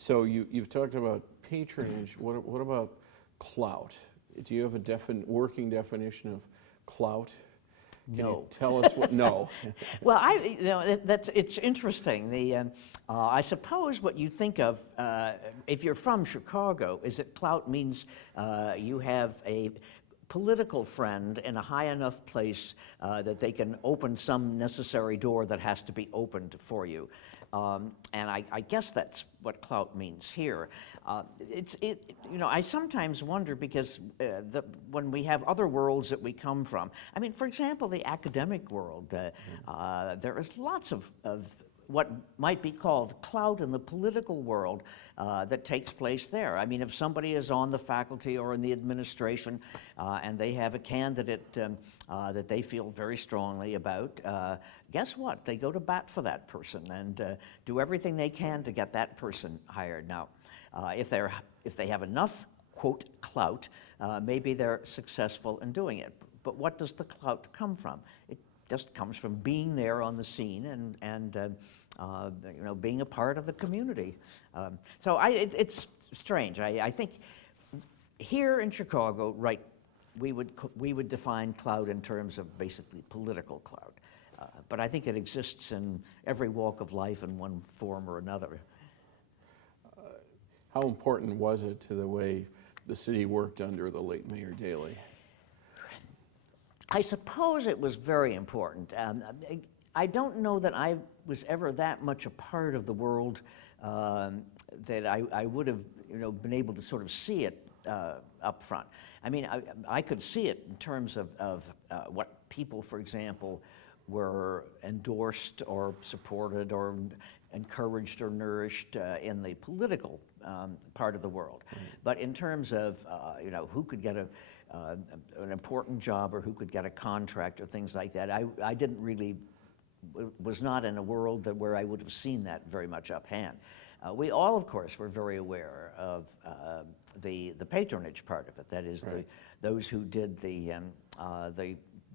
So you've talked about patronage. What about clout? Do you have a working definition of clout? Can No. you tell us what? No. Well, it's interesting. I suppose what you think of, if you're from Chicago, is that clout means you have a political friend in a high enough place that they can open some necessary door that has to be opened for you. And I guess that's what clout means here. I sometimes wonder because when we have other worlds that we come from, I mean, for example, the academic world, there is lots of what might be called clout in the political world that takes place there. I mean, if somebody is on the faculty or in the administration and they have a candidate that they feel very strongly about, guess what? They go to bat for that person and do everything they can to get that person hired. Now, if they have enough, quote, clout, maybe they're successful in doing it. But what does the clout come from? It just comes from being there on the scene and being a part of the community. It's strange. I think here in Chicago, right, we would define clout in terms of basically political clout. But I think it exists in every walk of life in one form or another. How important was it to the way the city worked under the late Mayor Daley? I suppose it was very important. I don't know that I was ever that much a part of the world that I would have, been able to sort of see it up front. I mean, I could see it in terms of what people, for example, were endorsed or supported or encouraged or nourished in the political part of the world. Mm-hmm. But in terms of, who could get an important job or who could get a contract or things like that, I didn't really, was not in a world where I would have seen that very much up hand. We all, of course, were very aware of the patronage part of it. That is, right, those who did the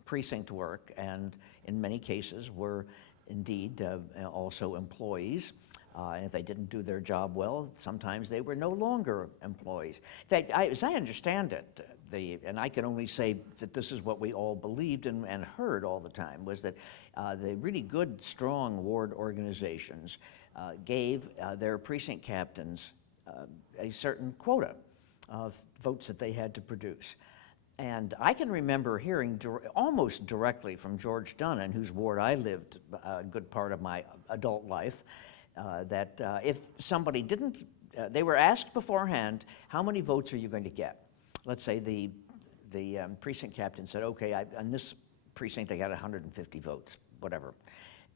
precinct work and in many cases were indeed also employees. And if they didn't do their job well, sometimes they were no longer employees. In fact, as I understand it, and I can only say that this is what we all believed and heard all the time, was that the really good, strong ward organizations gave their precinct captains a certain quota of votes that they had to produce. And I can remember hearing almost directly from George Dunn, in whose ward I lived a good part of my adult life, that if somebody didn't, they were asked beforehand, how many votes are you going to get? Let's say the precinct captain said, okay, on this precinct I got 150 votes, whatever.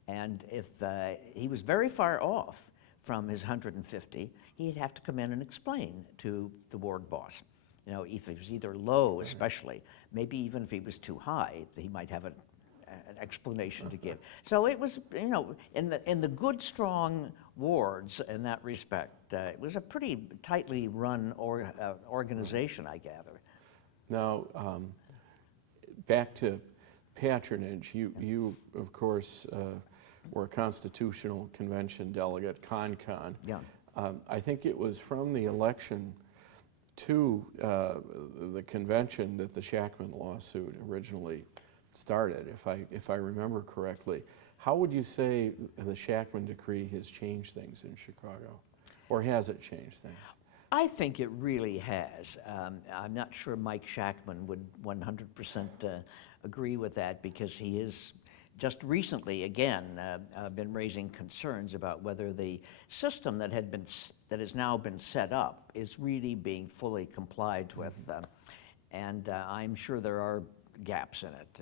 And if he was very far off from his 150, he'd have to come in and explain to the ward boss. If it was either low, especially, maybe even if he was too high, he might have an explanation to give. So it was, in the good, strong wards in that respect, it was a pretty tightly run organization, I gather. Now, back to patronage. You of course, were a Constitutional Convention delegate, CON-CON. Yeah. I think it was from the election to the convention that the Shackman lawsuit originally started, if I remember correctly. How would you say the Shackman decree has changed things in Chicago? Or has it changed things? I think it really has. I'm not sure Mike Shackman would 100% agree with that, because he is just recently, again, been raising concerns about whether the system that has now been set up is really being fully complied with, and I'm sure there are gaps in it.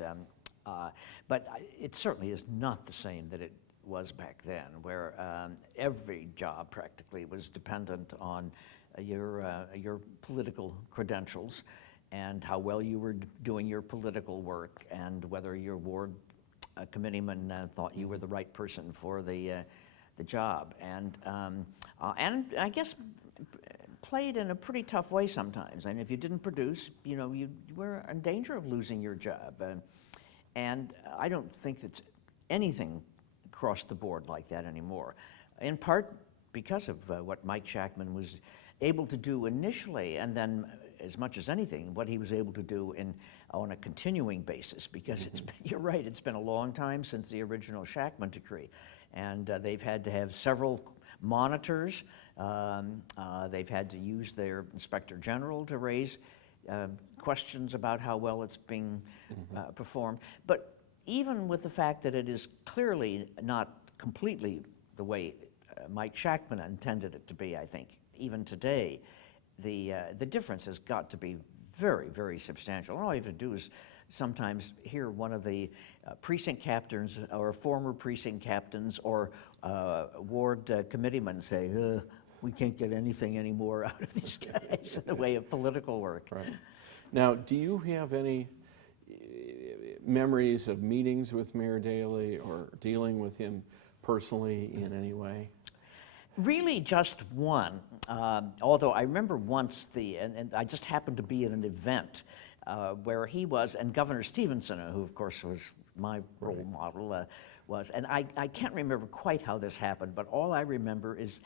But it certainly is not the same that it was back then, where every job practically was dependent on your political credentials and how well you were doing your political work, and whether your ward committeeman thought you were the right person for the job, and I guess played in a pretty tough way sometimes. And if you didn't produce, you were in danger of losing your job. And I don't think that anything across the board like that anymore. In part because of what Mike Shackman was able to do initially, and then, as much as anything, what he was able to do on a continuing basis, because it's been, you're right, it's been a long time since the original Shackman decree, and they've had to have several monitors. They've had to use their inspector general to raise questions about how well it's being performed. But even with the fact that it is clearly not completely the way Mike Shackman intended it to be, I think, even today, the difference has got to be very, very substantial. All you have to do is sometimes hear one of the precinct captains or former precinct captains or ward committeemen say, we can't get anything anymore out of these guys in the way of political work. Right. Now, do you have any memories of meetings with Mayor Daley or dealing with him personally in any way? Really just one, although I remember once and I just happened to be at an event where he was, and Governor Stevenson, who of course was my role model, was, and I can't remember quite how this happened, but all I remember is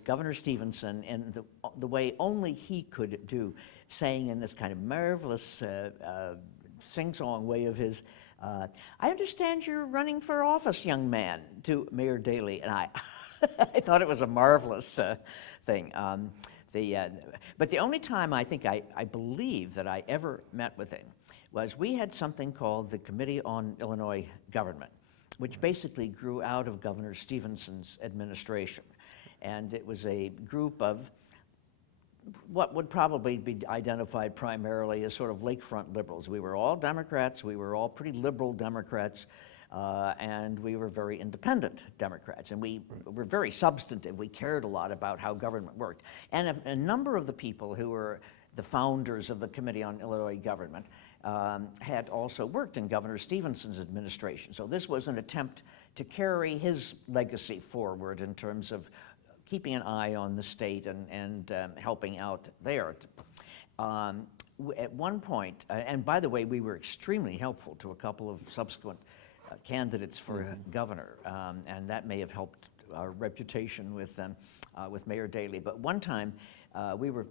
Governor Stevenson, in the way only he could do, saying in this kind of marvelous sing-song way of his, I understand you're running for office, young man, to Mayor Daley, and I I thought it was a marvelous thing. But the only time I think I believe that I ever met with him was we had something called the Committee on Illinois Government, which basically grew out of Governor Stevenson's administration. And it was a group of what would probably be identified primarily as sort of lakefront liberals. We were all Democrats, we were all pretty liberal Democrats, and we were very independent Democrats, and we were very substantive. We cared a lot about how government worked. And a number of the people who were the founders of the Committee on Illinois Government had also worked in Governor Stevenson's administration. So this was an attempt to carry his legacy forward in terms of keeping an eye on the state and helping out there. At one point, and by the way, we were extremely helpful to a couple of subsequent candidates for governor, and that may have helped our reputation with Mayor Daley. But one time, we were,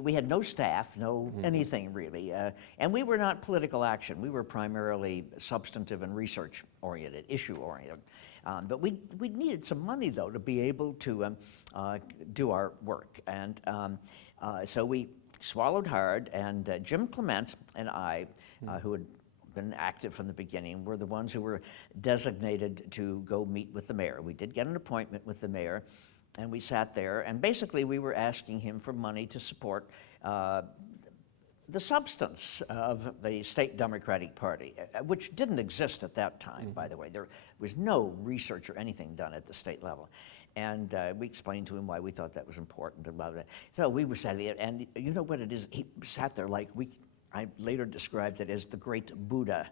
we had no staff, no anything really, and we were not political action. We were primarily substantive and research-oriented, issue-oriented. But we needed some money, though, to be able to do our work. And so we swallowed hard, and Jim Clement and I, who had been active from the beginning, were the ones who were designated to go meet with the mayor. We did get an appointment with the mayor, and we sat there, and basically we were asking him for money to support the substance of the state Democratic Party, which didn't exist at that time, by the way. There was no research or anything done at the state level. And we explained to him why we thought that was important and blah, blah. So we were sat there, and you know what it is? He sat there like I later described it as the great Buddha,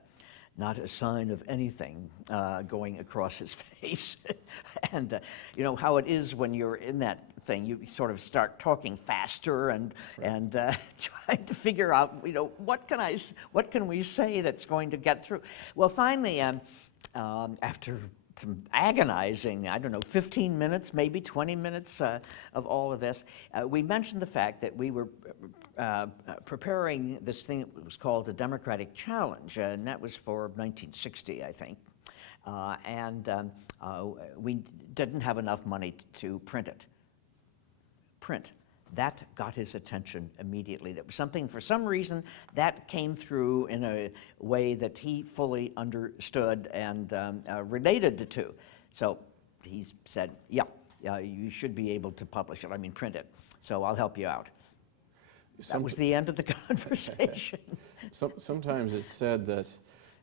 not a sign of anything going across his face. And you know how it is when you're in that thing, you sort of start talking faster and trying to figure out, what can we say that's going to get through? Well, finally, after some agonizing, 15 minutes, maybe 20 minutes of all of this, we mentioned the fact that we were preparing this thing that was called a Democratic Challenge, and that was for 1960, I think. We didn't have enough money to print it. That got his attention immediately. That was something, for some reason, that came through in a way that he fully understood and related to. So he said, yeah, you should be able to publish it, print it. So I'll help you out. That was the end of the conversation. Sometimes it's said that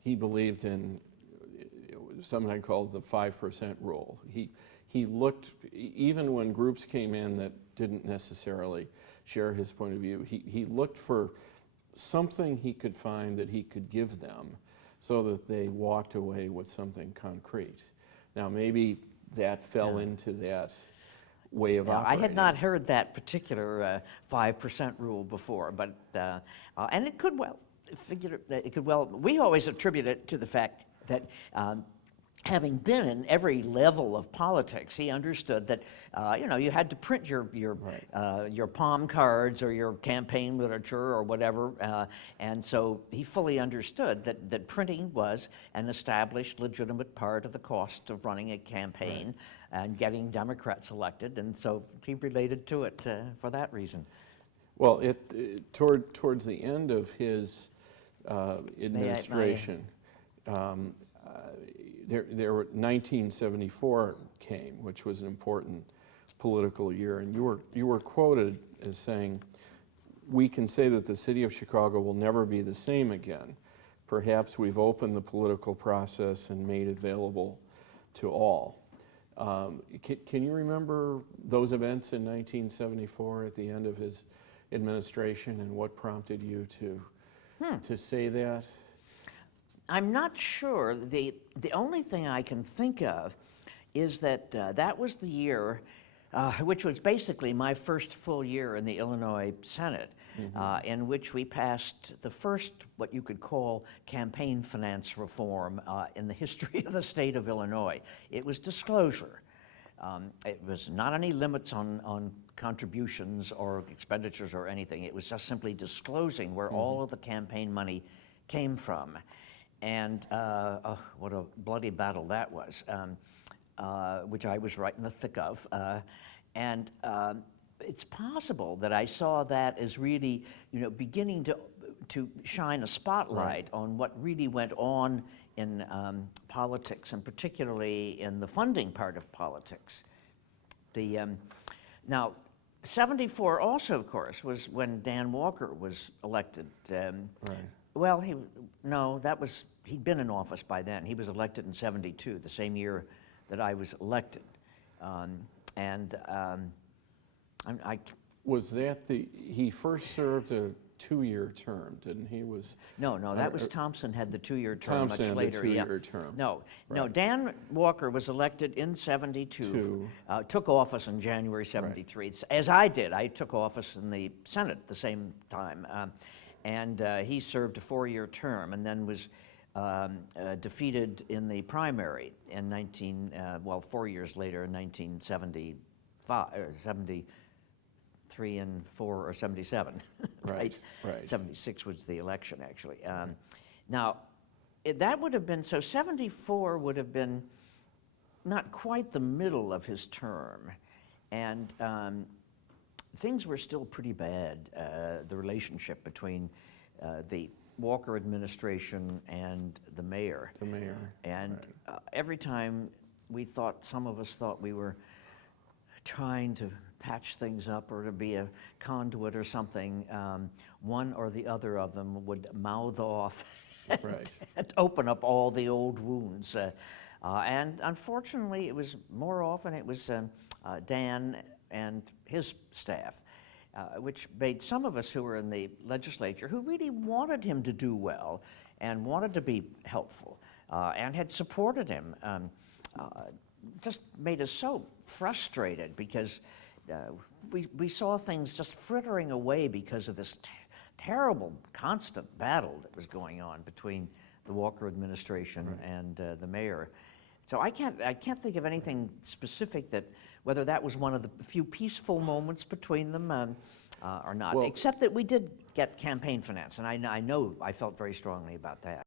he believed in something called the 5% rule. He looked, even when groups came in that didn't necessarily share his point of view, he looked for something he could find that he could give them so that they walked away with something concrete. Now, maybe that fell into that way of operating. I had not heard that particular 5% rule before, but and it could well, we always attribute it to the fact that having been in every level of politics, he understood that you had to print your palm cards or your campaign literature or whatever, and so he fully understood that printing was an established, legitimate part of the cost of running a campaign and getting Democrats elected, and so he related to it for that reason. Well, towards the end of his administration. There were 1974 came, which was an important political year, and you were quoted as saying, "We can say that the city of Chicago will never be the same again. Perhaps we've opened the political process and made it available to all." Can you remember those events in 1974 at the end of his administration, and what prompted you to say that? I'm not sure. The only thing I can think of is that that was the year, which was basically my first full year in the Illinois Senate, in which we passed the first, what you could call, campaign finance reform in the history of the state of Illinois. It was disclosure. It was not any limits on contributions or expenditures or anything. It was just simply disclosing where all of the campaign money came from. And what a bloody battle that was, which I was right in the thick of. And it's possible that I saw that as really, beginning to shine a spotlight on what really went on in politics, and particularly in the funding part of politics. Now, 74 also, of course, was when Dan Walker was elected. Well, he'd been in office by then. He was elected in 72, the same year that I was elected. Was that he first served a 2-year term, didn't he? No, that was Thompson had the 2-year term much later. Thompson had the 2-year term. No, Dan Walker was elected in 72, took office in January 73, as I did. I took office in the Senate at the same time. And he served a 4-year term, and then was defeated in the primary in 4 years later, in 1975, or 73 and 4, or 77, right? 76 was the election, actually. Now, that would have been, so 74 would have been not quite the middle of his term, and things were still pretty bad, the relationship between the Walker administration and the mayor. And every time some of us thought we were trying to patch things up or to be a conduit or something, one or the other of them would mouth off and open up all the old wounds. And unfortunately, more often it was Dan and his staff, which made some of us who were in the legislature, who really wanted him to do well and wanted to be helpful and had supported him, just made us so frustrated because we saw things just frittering away because of this terrible, constant battle that was going on between the Walker administration and the mayor. So I can't think of anything specific whether that was one of the few peaceful moments between them or not, except that we did get campaign finance, and I know I felt very strongly about that.